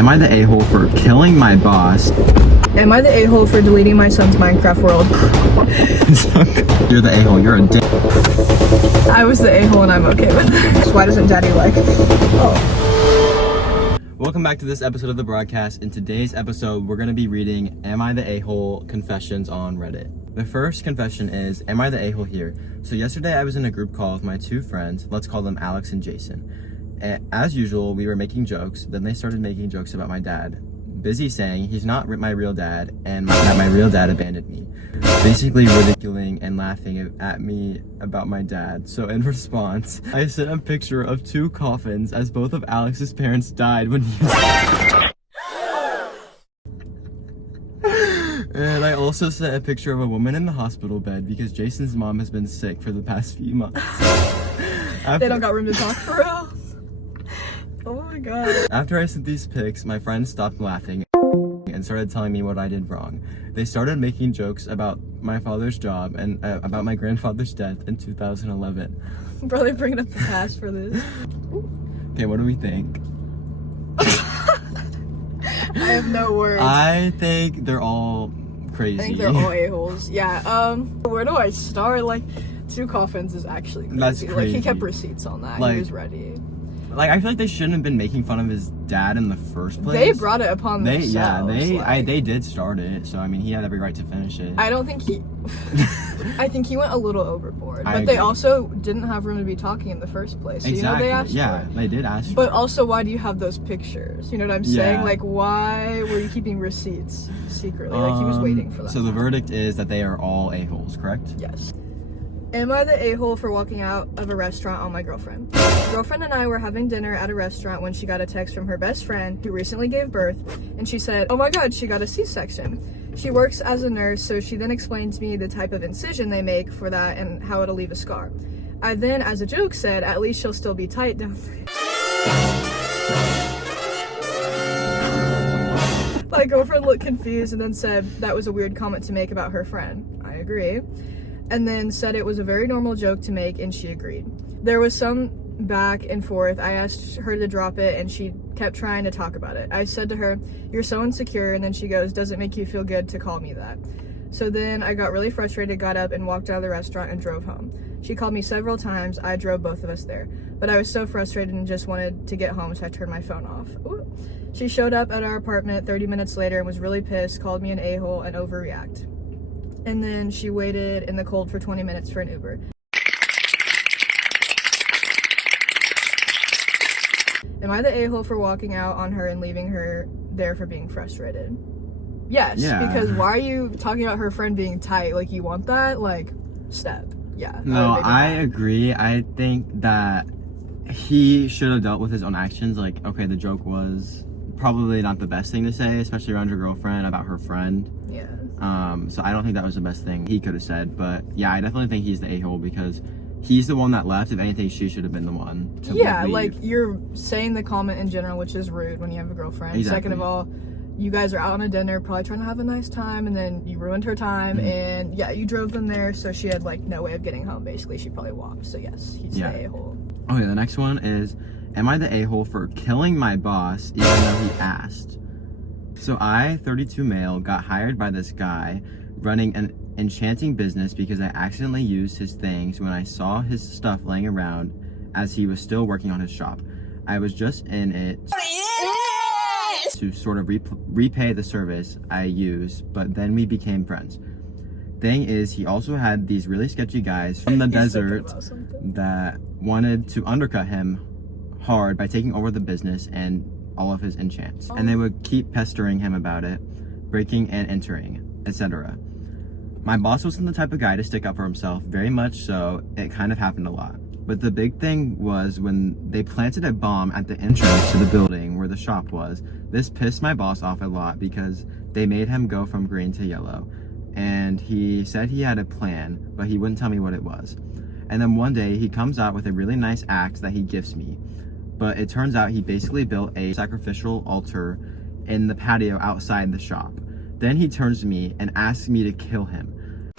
Am I the a-hole for killing my boss? Am I the a-hole for deleting my son's Minecraft world? You're the a-hole, you're a dick. I was the a-hole and I'm okay with it. Why doesn't daddy like me? Oh. Welcome back to this episode of the broadcast. In today's episode, we're going to be reading Am I the A-hole confessions on Reddit. The first confession is, am I the a-hole here? So yesterday I was in a group call with my two friends, let's call them Alex and Jason. As usual, we were making jokes, then they started making jokes about my dad. Busy saying he's not my real dad and that my real dad abandoned me. Basically ridiculing and laughing at me about my dad. So in response, I sent a picture of two coffins as both of Alex's parents died when he was... And I also sent a picture of a woman in the hospital bed because Jason's mom has been sick for the past few months. They don't got room to talk for real. Oh my god. After I sent these pics, my friends stopped laughing and started telling me what I did wrong. They started making jokes about my father's job and about my grandfather's death in 2011. Bro, they're bringing up the past for this. Okay, what do we think? I have no words. I think they're all crazy. I think they're all a-holes. Yeah, where do I start? Like, two coffins is actually crazy. That's crazy. Like, he kept receipts on that. Like, he was ready. Like, I feel like they shouldn't have been making fun of his dad in the first place. They brought it upon themselves. Yeah, they did start it, so I mean, he had every right to finish it. I don't think he... I think he went a little overboard. I But agree. they also didn't have room to be talking in the first place. So Exactly. You know they asked yeah, for it. they did ask for But it. also, why do you have those pictures? You know what I'm saying? Yeah. Like, why were you keeping receipts secretly? Like, he was waiting for that. So the verdict is that they are all a-holes, correct? Yes. Am I the a-hole for walking out of a restaurant on my girlfriend? Girlfriend and I were having dinner at a restaurant when she got a text from her best friend who recently gave birth, and she said, oh my god, she got a C-section. She works as a nurse, so she then explained to me the type of incision they make for that and how it'll leave a scar. I then, as a joke, said, at least she'll still be tight down there. My girlfriend looked confused and then said that was a weird comment to make about her friend. I agree. And then said it was a very normal joke to make, and she agreed. There was some back and forth. I asked her to drop it, and she kept trying to talk about it. I said to her, you're so insecure, and then she goes, does it make you feel good to call me that? So then I got really frustrated, got up, and walked out of the restaurant and drove home. She called me several times. I drove both of us there. But I was so frustrated and just wanted to get home, so I turned my phone off. Ooh. She showed up at our apartment 30 minutes later and was really pissed, called me an a-hole, and overreact. And then she waited in the cold for 20 minutes for an Uber. Am I the a-hole for walking out on her and leaving her there for being frustrated? Yes, Yeah. because why are you talking about her friend being tight? Like, you want that? Like, step. Yeah. No, I agree. I think that he should have dealt with his own actions. Like, okay, the joke was probably not the best thing to say, especially around your girlfriend about her friend. Yeah. So I don't think that was the best thing he could have said. But yeah, I definitely think he's the a-hole because he's the one that left. If anything, she should have been the one to leave. Like, you're saying the comment in general, which is rude when you have a girlfriend. Exactly. Second of all, you guys are out on a dinner, probably trying to have a nice time, and then you ruined her time, and yeah, you drove them there, so she had like no way of getting home. Basically, she probably walked. So yes, he's the a-hole. Okay, the next one is, am I the a-hole for killing my boss even though he asked? So I, 32 male, got hired by this guy running an enchanting business because I accidentally used his things when I saw his stuff laying around as he was still working on his shop. I was just in it to sort of repay the service I used, but then we became friends. Thing is, he also had these really sketchy guys from the desert that wanted to undercut him hard by taking over the business and all of his enchants. And they would keep pestering him about it, breaking and entering, etc. My boss wasn't the type of guy to stick up for himself, very much so, it kind of happened a lot. But the big thing was when they planted a bomb at the entrance to the building where the shop was. This pissed my boss off a lot because they made him go from green to yellow. And he said he had a plan, but he wouldn't tell me what it was. And then one day he comes out with a really nice axe that he gives me. But it turns out he basically built a sacrificial altar in the patio outside the shop. Then he turns to me and asks me to kill him.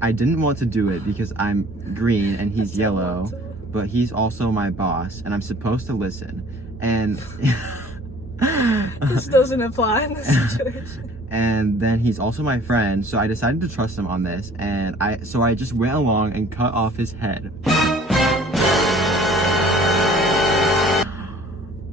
I didn't want to do it because I'm green and he's yellow, but he's also my boss and I'm supposed to listen. And This doesn't apply in this situation. And then he's also my friend, so I decided to trust him on this, and I just went along and cut off his head.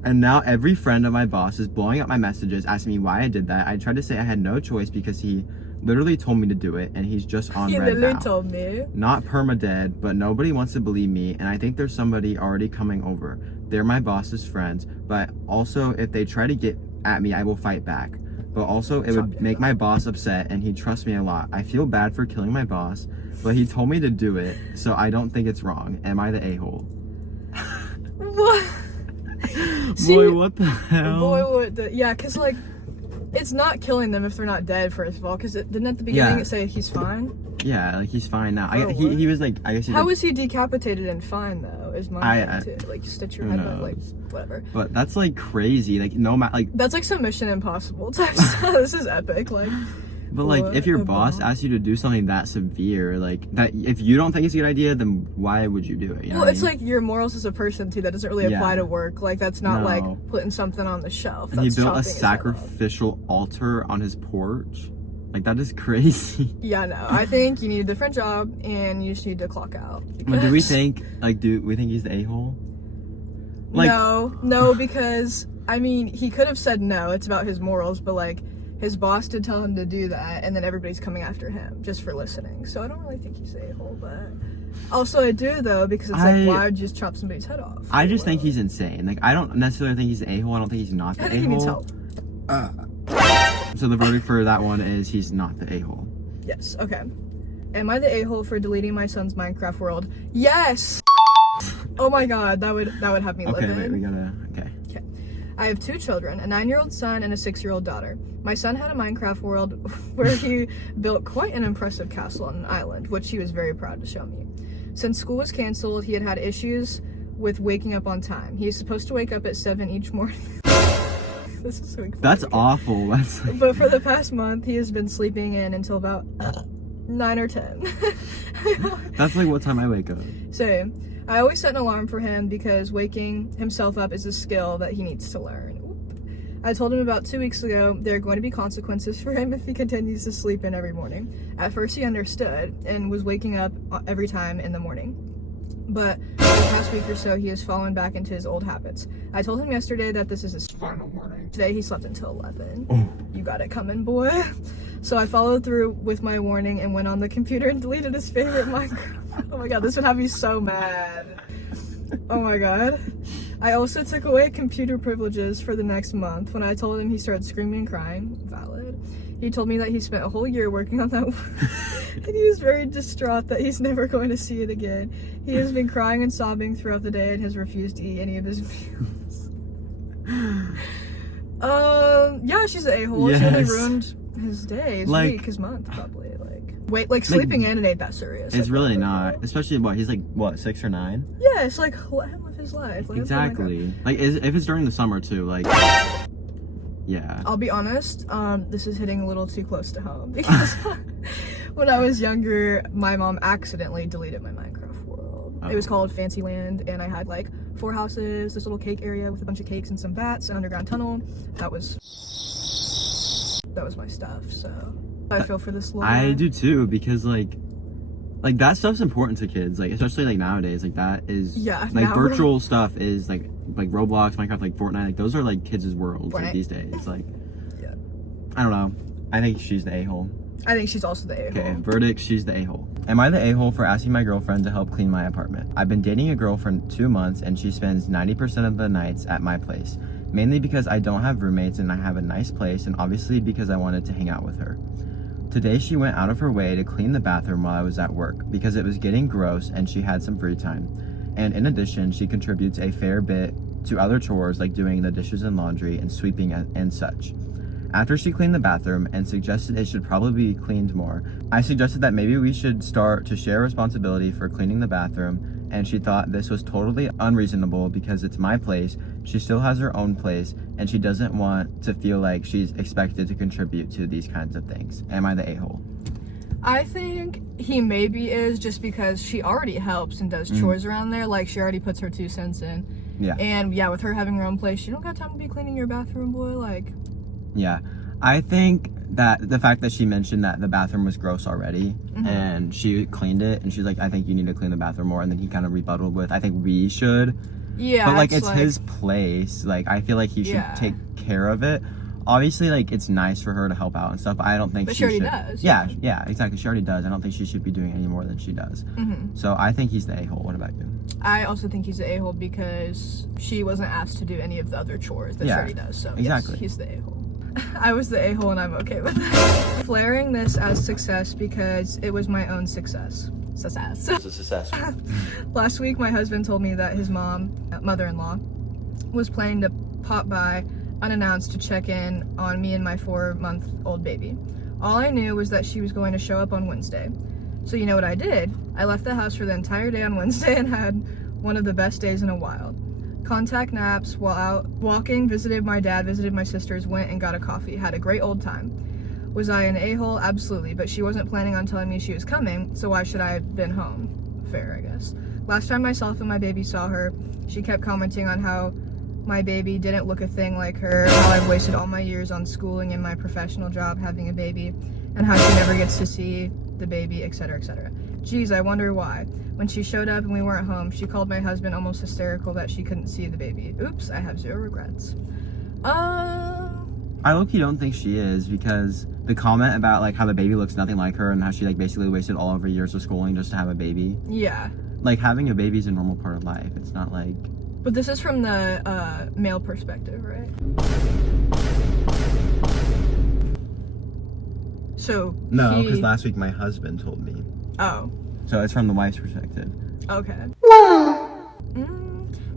And now every friend of my boss is blowing up my messages asking me why I did that. I tried to say I had no choice because he literally told me to do it, and he's just on He red literally now. told me. Not perma-dead, but nobody wants to believe me, and I think there's somebody already coming over. They're my boss's friends, but also if they try to get at me, I will fight back. But also it would make my boss upset, and he trusts me a lot. I feel bad for killing my boss, but he told me to do it, so I don't think it's wrong. Am I the a-hole? What? Boy, what the hell? Boy, what the... Yeah, because, like, it's not killing them if they're not dead, first of all, because didn't at the beginning it say he's fine? Yeah, like, he's fine now. Oh, He was like, I guess he How was he decapitated and fine, though, is my thing, too. Like, stitch your head, but, like, whatever. But that's, like, crazy. Like, no matter, like... That's, like, some Mission Impossible type stuff. This is epic, like... But, like, if your boss asks you to do something that severe, like, that, if you don't think it's a good idea, then why would you do it? You know well, it's like your morals as a person, too. That doesn't really apply to work. Like, that's not, like, putting something on the shelf. And he built a sacrificial altar on his porch. Like, that is crazy. Yeah, no. I think you need a different job, and you just need to clock out. But do we think, like, he's the a-hole? Like, no, because, I mean, he could have said no. It's about his morals, but, like, his boss did tell him to do that, and then everybody's coming after him just for listening. So I don't really think he's a a-hole, but also I do, though, because it's like, why would you just chop somebody's head off? I just think he's insane. Like, I don't necessarily think he's the a-hole. I don't think he's not the I a-hole. think he needs help. So the verdict for that one is he's not the a-hole. Yes, okay. Am I the a-hole for deleting my son's Minecraft world? Yes! Oh my god, that would have me living. Okay, wait, we gotta, okay. I have 2 children, a 9-year-old son and a 6-year-old daughter. My son had a Minecraft world where he built quite an impressive castle on an island, which he was very proud to show me. Since school was canceled, he had issues with waking up on time. He is supposed to wake up at 7 each morning. This is so That's awful. That's like... But for the past month, he has been sleeping in until about 9 or 10. That's like what time I wake up. Same. I always set an alarm for him because waking himself up is a skill that he needs to learn. I told him about 2 weeks ago there are going to be consequences for him if he continues to sleep in every morning. At first he understood and was waking up every time in the morning. But for the past week or so he has fallen back into his old habits. I told him yesterday that this is his final warning. Today he slept until 11. Oh. You got it coming, boy. So I followed through with my warning and went on the computer and deleted his favorite Minecraft. Oh my god, this would have me so mad. Oh my god. I also took away computer privileges for the next month. When I told him, he started screaming and crying. Valid. He told me that he spent a whole year working on that and he was very distraught that he's never going to see it again. He has been crying and sobbing throughout the day and has refused to eat any of his meals. Yeah, she's an a-hole. Yes. She really ruined his day, his week, his month, probably. Like sleeping in, it ain't that serious. It's really not. Especially he's like, 6 or 9? Yeah, it's like, let him live his life. Exactly. Like, if it's during the summer too, like, yeah. I'll be honest, this is hitting a little too close to home because when I was younger, my mom accidentally deleted my Minecraft world. It was called Fancyland, and I had like 4 houses, this little cake area with a bunch of cakes and some bats, an underground tunnel. That was my stuff, so I feel for this little I do too, because like that stuff's important to kids, like especially like nowadays, like that is like virtual stuff is like Roblox, Minecraft, like Fortnite, like those are like kids' worlds like these days. Like I don't know. I think she's the a-hole. I think she's also the a-hole. Okay, verdict, she's the a-hole. Am I the a-hole for asking my girlfriend to help clean my apartment? I've been dating a girl for 2 months and she spends 90% of the nights at my place. Mainly because I don't have roommates and I have a nice place, and obviously because I wanted to hang out with her. Today she went out of her way to clean the bathroom while I was at work because it was getting gross and she had some free time. And in addition, she contributes a fair bit to other chores like doing the dishes and laundry and sweeping and such. After she cleaned the bathroom and suggested it should probably be cleaned more, I suggested that maybe we should start to share responsibility for cleaning the bathroom, and she thought this was totally unreasonable because it's my place, she still has her own place, and she doesn't want to feel like she's expected to contribute to these kinds of things. Am I the a-hole? I think he maybe is, just because she already helps and does chores around there, like she already puts her 2 cents in. Yeah. And yeah, with her having her own place, you don't got time to be cleaning your bathroom, boy. Like, yeah. I think that the fact that she mentioned that the bathroom was gross already and she cleaned it and she's like, I think you need to clean the bathroom more, and then he kind of rebutted with, I think we should. yeah. But like, it's his place. Like, I feel like he should take care of it. Obviously, like, it's nice for her to help out and stuff, but I don't think But she she already should. does. Yeah, exactly. She already does. I don't think she should be doing any more than she does. So I think he's the a-hole. What about you? I also think he's the a-hole because she wasn't asked to do any of the other chores that she already does. So exactly. Yes, he's the a-hole. I was the a-hole and I'm okay with it. Flaring this as success because it was my own success. It's a success. Last week, my husband told me that his mother-in-law, was planning to pop by unannounced to check in on me and my 4-month-old baby. All I knew was that she was going to show up on Wednesday. So you know what I did? I left the house for the entire day on Wednesday and had one of the best days in a while. Contact naps while out walking, visited my dad, visited my sisters, went and got a coffee, had a great old time. Was I an a-hole? Absolutely, but she wasn't planning on telling me she was coming, so why should I have been home? Fair, I guess. Last time myself and my baby saw her, she kept commenting on how my baby didn't look a thing like her, how I've wasted all my years on schooling and my professional job having a baby, and how she never gets to see the baby, etc., etc. Geez, I wonder why. When she showed up and we weren't home, she called my husband almost hysterical that she couldn't see the baby. Oops, I have 0 regrets. I low-key don't think she is, because the comment about like how the baby looks nothing like her and how she like basically wasted all of her years of schooling just to have a baby. Yeah. Like, having a baby is a normal part of life. It's not like... But this is from the male perspective, right? So No, because last week my husband told me. Oh. So it's from the wife's perspective. Okay.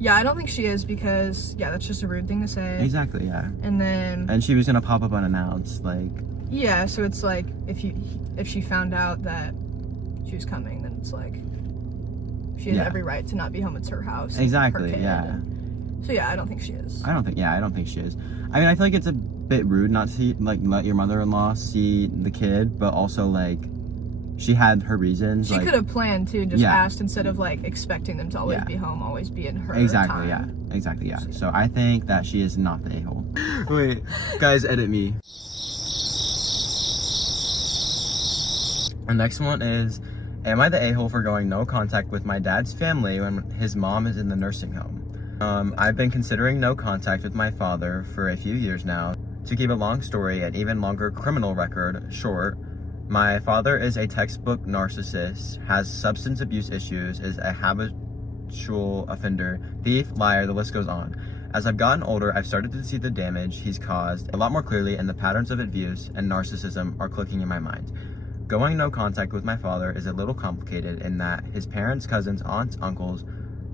Yeah, I don't think she is because, yeah, that's just a rude thing to say. Exactly, yeah. And then... And she was gonna pop up unannounced, like... Yeah, so it's like, if she found out that she was coming, then it's like... She has every right to not be home. It's her house. Exactly, her kid. yeah. So yeah, I don't think she is. I don't think she is. I mean, I feel like it's a bit rude not to see, like, let your mother-in-law see the kid, but also, like, she had her reasons. She like, could have planned too, just asked instead of like expecting them to always be home, always be in her Exactly, time. Exactly, yeah. So I think that she is not the a-hole. Wait, guys, edit me. The next one is, am I the a-hole for going no contact with my dad's family when his mom is in the nursing home? I've been considering no contact with my father for a few years now. To keep a long story and even longer criminal record short, my father is a textbook narcissist, has substance abuse issues, is a habitual offender, thief, liar, the list goes on. As I've gotten older, I've started to see the damage he's caused a lot more clearly, and the patterns of abuse and narcissism are clicking in my mind. Going no contact with my father is a little complicated in that his parents, cousins, aunts, uncles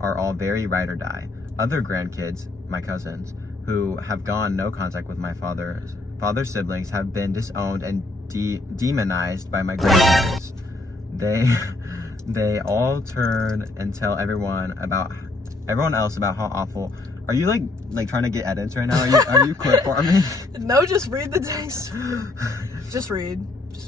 are all very ride or die. Other grandkids, my cousins, who have gone no contact with my father's siblings have been disowned and demonized by my grandparents. They all turn and tell everyone else about how awful. Are you like trying to get edits right now? Are you clip farming? No, just read the text. Just read.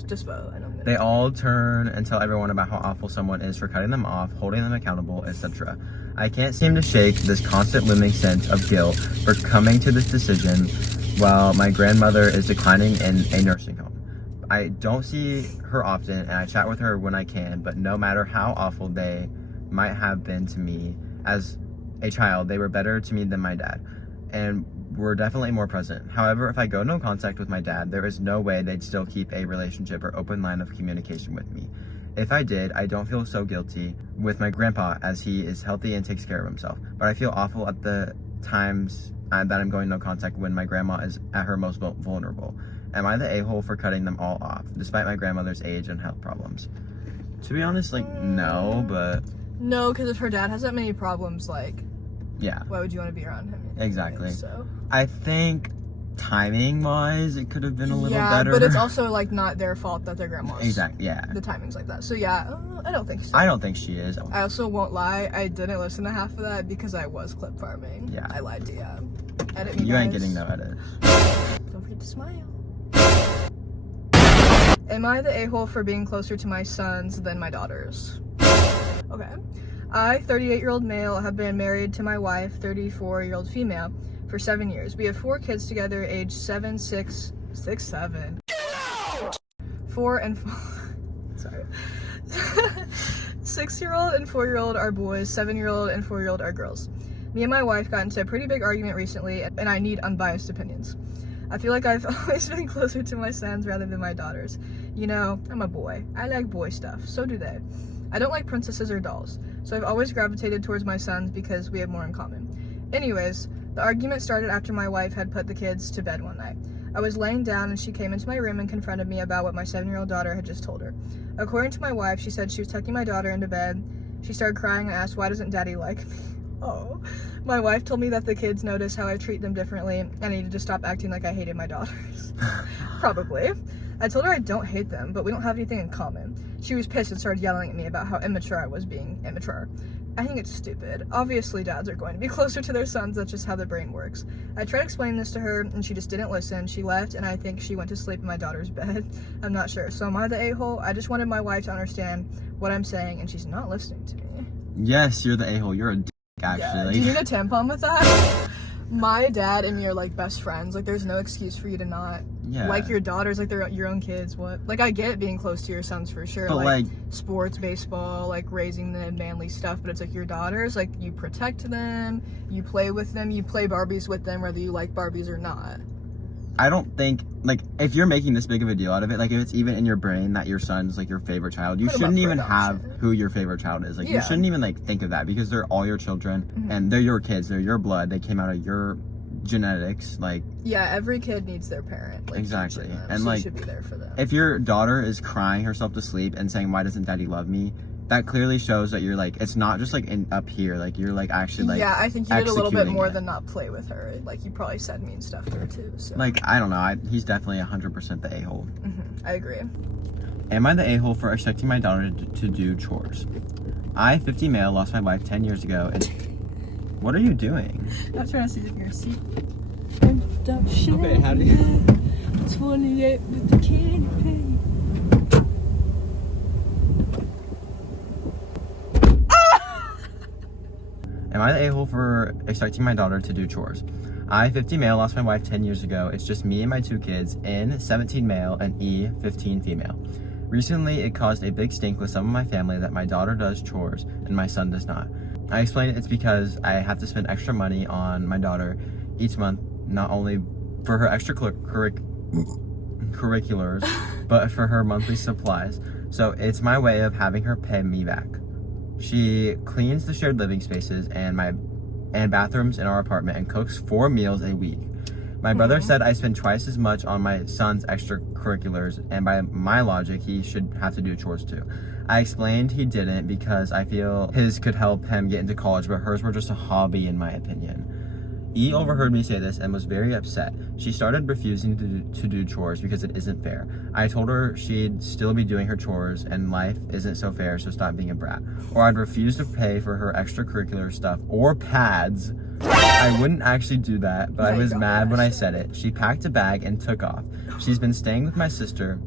Just vote. I know. They all turn and tell everyone about how awful someone is for cutting them off, holding them accountable, etc. I can't seem to shake this constant looming sense of guilt for coming to this decision while my grandmother is declining in a nursing home. I don't see her often and I chat with her when I can, but no matter how awful they might have been to me as a child, they were better to me than my dad and were definitely more present. However, if I go no contact with my dad, there is no way they'd still keep a relationship or open line of communication with me. If I did, I don't feel so guilty with my grandpa as he is healthy and takes care of himself, but I feel awful at the times that I'm going no contact when my grandma is at her most vulnerable. Am I the a-hole for cutting them all off, despite my grandmother's age and health problems? To be honest, no, but... No, because if her dad has that many problems, yeah. Why would you want to be around him? Exactly. So. I think timing-wise, it could have been a little better. Yeah, but it's also, not their fault that their grandma's... Exactly, yeah. The timing's like that. So, yeah, I don't think so. I don't think she is. I also won't lie. I didn't listen to half of that because I was clip farming. Yeah. I lied to you. Edit me, You guys. ain't getting no edit. Don't forget to smile. Am I the a-hole for being closer to my sons than my daughters? Okay. I, 38-year-old male, have been married to my wife, 34-year-old female, for 7 years. We have 4 kids together, aged 7, 6, 7. 4 and 4. Sorry. 6-year-old and 4-year-old are boys, 7-year-old and 4-year-old are girls. Me and my wife got into a pretty big argument recently, and I need unbiased opinions. I feel like I've always been closer to my sons rather than my daughters. You know, I'm a boy. I like boy stuff. So do they. I don't like princesses or dolls, so I've always gravitated towards my sons because we have more in common. Anyways, the argument started after my wife had put the kids to bed one night. I was laying down and she came into my room and confronted me about what my 7-year-old daughter had just told her. According to my wife, she said she was tucking my daughter into bed. She started crying and asked, "Why doesn't daddy like me?" Oh. My wife told me that the kids notice how I treat them differently and I needed to stop acting like I hated my daughters. Probably. I told her I don't hate them, but we don't have anything in common. She was pissed and started yelling at me about how immature I was being immature. I think it's stupid. Obviously, dads are going to be closer to their sons. That's just how the brain works. I tried explaining this to her, and she just didn't listen. She left, and I think she went to sleep in my daughter's bed. I'm not sure. So am I the a-hole? I just wanted my wife to understand what I'm saying, and she's not listening to me. Yes, you're the a-hole. You're a dick, actually. Yeah. Do you need a tampon with that? My dad and me are like best friends. Like, there's no excuse for you to not like your daughters, like they're your own kids. What? Like, I get being close to your sons for sure. But like sports, baseball, like raising them, manly stuff. But it's like your daughters, like you protect them, you play with them, you play Barbies with them, whether you like Barbies or not. I don't think, like, if you're making this big of a deal out of it, like, if it's even in your brain that your son's, like, your favorite child, you shouldn't even have who your favorite child is. Like, you shouldn't even, like, think of that because they're all your children, and they're your kids, they're your blood, they came out of your genetics, like... Yeah, every kid needs their parent. Like, exactly. And, so like, you should be there for them. If your daughter is crying herself to sleep and saying, "Why doesn't daddy love me?" that clearly shows that you're, like, it's not just, like, up here, like, you're, like, actually, like, yeah, I think you did a little bit more it. than not play with her. Like, you probably said mean stuff to her, too, so. Like, I don't know, he's definitely 100% the a-hole. I agree. Am I the a-hole for expecting my daughter to do chores? I, 50 male, lost my wife 10 years ago, and... What are you doing? I'm trying to see if you're asleep. Okay, how do you... It's 28 with the candy paint. Am I the a-hole for expecting my daughter to do chores? I, 50 male, lost my wife 10 years ago. It's just me and my 2 kids, N, 17 male, and E, 15 female. Recently, it caused a big stink with some of my family that my daughter does chores and my son does not. I explained it's because I have to spend extra money on my daughter each month, not only for her extracurriculars, but for her monthly supplies. So it's my way of having her pay me back. She cleans the shared living spaces and bathrooms in our apartment and cooks 4 meals a week. My brother said I spend twice as much on my son's extracurriculars, and by my logic, he should have to do chores too. I explained he didn't because I feel his could help him get into college, but hers were just a hobby in my opinion. E overheard me say this and was very upset. She started refusing to do chores because it isn't fair. I told her she'd still be doing her chores and life isn't so fair, so stop being a brat. Or I'd refuse to pay for her extracurricular stuff or pads. I wouldn't actually do that, but I was mad when I said it. She packed a bag and took off. She's been staying with my sister,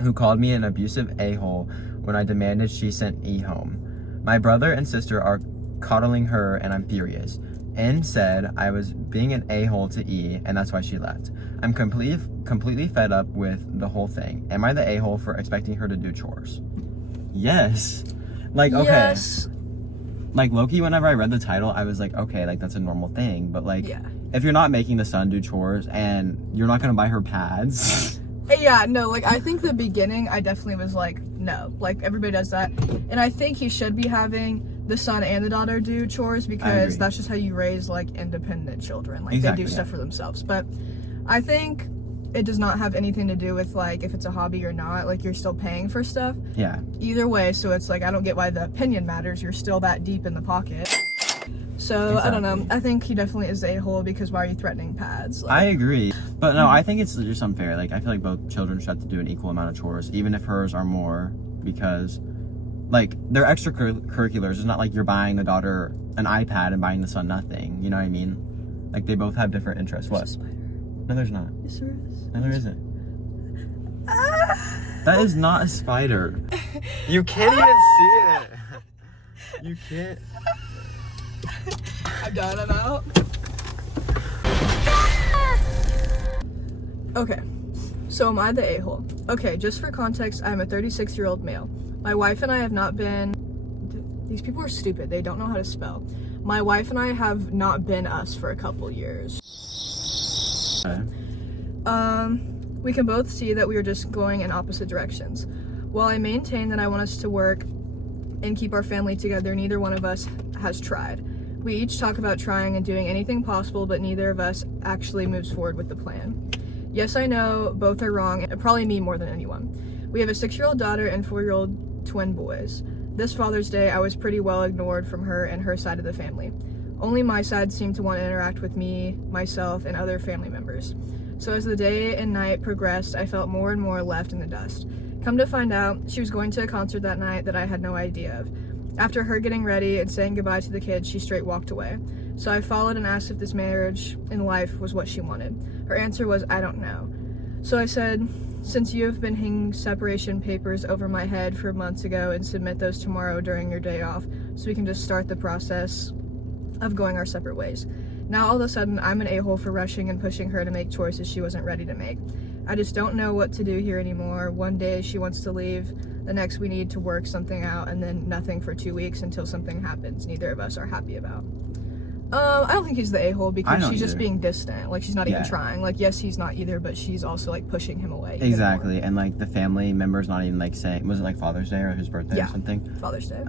who called me an abusive a-hole when I demanded she sent E home. My brother and sister are coddling her and I'm furious. N said I was being an a-hole to E and that's why she left. I'm completely fed up with the whole thing. Am I the a-hole for expecting her to do chores? Yes. Like, okay. Yes. Like, low-key, whenever I read the title, I was like, okay, like, that's a normal thing. But, like, if you're not making the son do chores and you're not going to buy her pads... Yeah, no, like, I think the beginning, I definitely was like, no. Like, everybody does that. And I think he should be having the son and the daughter do chores because that's just how you raise, like, independent children. Like, they do stuff for themselves. But I think it does not have anything to do with, like, if it's a hobby or not. Like, you're still paying for stuff. Yeah. Either way, so it's like, I don't get why the opinion matters. You're still that deep in the pocket. So, I don't know. I think he definitely is a-hole because why are you threatening pads? Like, I agree. But no, I think it's just unfair. Like, I feel like both children should have to do an equal amount of chores, even if hers are more, because, like, they're extracurriculars. It's not like you're buying the daughter an iPad and buying the son nothing. You know what I mean? Like, they both have different interests. What? There's a spider. No, there's not. Yes, there is. No, there isn't. That is not a spider. You can't even see it. You can't. I'm done, I'm out. Okay, so am I the a-hole? Okay, just for context, I'm a 36-year-old male. My wife and I have not been... These people are stupid, they don't know how to spell. My wife and I have not been us for a couple years. Okay. We can both see that we are just going in opposite directions. While I maintain that I want us to work and keep our family together, neither one of us has tried. We each talk about trying and doing anything possible, but neither of us actually moves forward with the plan. Yes, I know both are wrong, and probably me more than anyone. We have a 6-year-old daughter and 4-year-old twin boys. This Father's Day, I was pretty well ignored from her and her side of the family. Only my side seemed to want to interact with me, myself, and other family members. So as the day and night progressed, I felt more and more left in the dust. Come to find out, she was going to a concert that night that I had no idea of. After her getting ready and saying goodbye to the kids, she straight walked away. So I followed and asked if this marriage in life was what she wanted. Her answer was, I don't know. So I said, since you have been hanging separation papers over my head for months ago, and submit those tomorrow during your day off, so we can just start the process of going our separate ways. Now all of a sudden, I'm an a-hole for rushing and pushing her to make choices she wasn't ready to make. I just don't know what to do here anymore. One day she wants to leave, the next we need to work something out, and then nothing for 2 weeks until something happens neither of us are happy about. I don't think he's the a-hole because she's just being distant. Like, she's not even trying. Like, yes, he's not either, but she's also, like, pushing him away. Exactly. And, like, the family member's not even, like, saying... Was it, like, Father's Day or his birthday or something? Father's Day.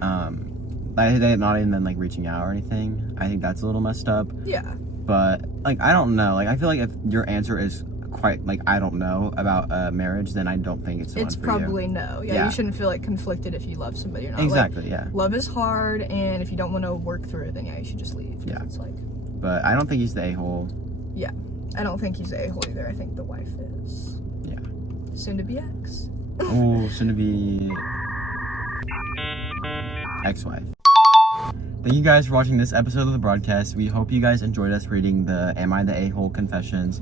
They have not even been, like, reaching out or anything. I think that's a little messed up. Yeah. But, like, I don't know. Like, I feel like if your answer is quite, like, I don't know about marriage, then I don't think it's the one for you. It's probably no. Yeah, you shouldn't feel, like, conflicted if you love somebody or not. Exactly, like, yeah. Love is hard, and if you don't want to work through it, then yeah, you should just leave. Yeah. It's like... But I don't think he's the a-hole. Yeah. I don't think he's the a-hole either. I think the wife is. Yeah. Soon to be ex. Oh, soon to be... ex-wife. Thank you guys for watching this episode of the broadcast. We hope you guys enjoyed us reading the Am I the A-hole confessions.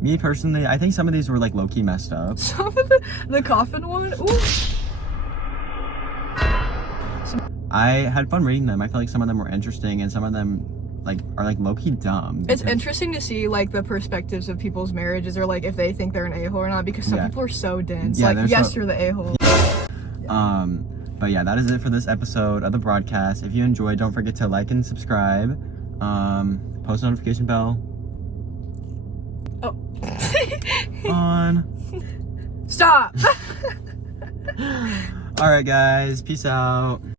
Me personally, I think some of these were like low-key messed up. Some of the coffin one? Ooh. I had fun reading them. I feel like some of them were interesting and some of them like are like low-key dumb. It's interesting to see like the perspectives of people's marriages or like if they think they're an a-hole or not because some people are so dense. Yeah, like, yes, you're the a-hole. But yeah, that is it for this episode of the broadcast. If you enjoyed, don't forget to like and subscribe. Post notification bell. Oh. On. Stop! Alright guys, peace out.